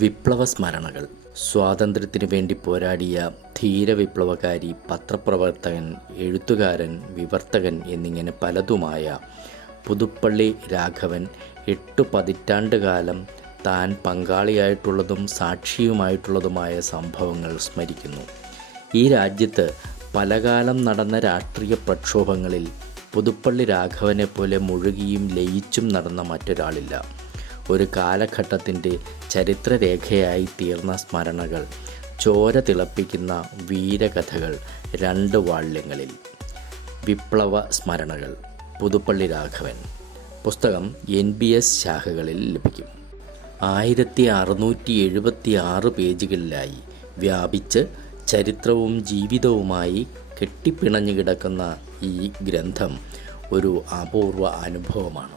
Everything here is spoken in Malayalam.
വിപ്ലവ സ്മരണകൾ. സ്വാതന്ത്ര്യത്തിനു വേണ്ടി പോരാടിയ ധീര വിപ്ലവകാരി, പത്രപ്രവർത്തകൻ, എഴുത്തുകാരൻ, വിവർത്തകൻ എന്നിങ്ങനെ പലതുമായ പുതുപ്പള്ളി രാഘവൻ 8 പതിറ്റാണ്ടുകാലം താൻ പങ്കാളിയായിട്ടുള്ളതും സാക്ഷിയുമായിട്ടുള്ളതുമായ സംഭവങ്ങൾ സ്മരിക്കുന്നു. ഈ രാജ്യത്ത് പലകാലം നടന്ന രാഷ്ട്രീയ പ്രക്ഷോഭങ്ങളിൽ പുതുപ്പള്ളി രാഘവനെപ്പോലെ മുഴുകിയും ലയിച്ചും നടന്ന മറ്റൊരാളില്ല. ഒരു കാലഘട്ടത്തിൻ്റെ ചരിത്രരേഖയായി തീർന്ന സ്മരണകൾ, ചോര തിളപ്പിക്കുന്ന വീരകഥകൾ 2 വാള്യങ്ങളിൽ. വിപ്ലവ സ്മരണകൾ, പുതുപ്പള്ളി രാഘവൻ. പുസ്തകം NBS ശാഖകളിൽ ലഭിക്കും. 1676 പേജുകളിലായി വ്യാപിച്ച് ചരിത്രവും ജീവിതവുമായി കെട്ടിപ്പിണഞ്ഞു കിടക്കുന്ന ഈ ഗ്രന്ഥം ഒരു അപൂർവ അനുഭവമാണ്.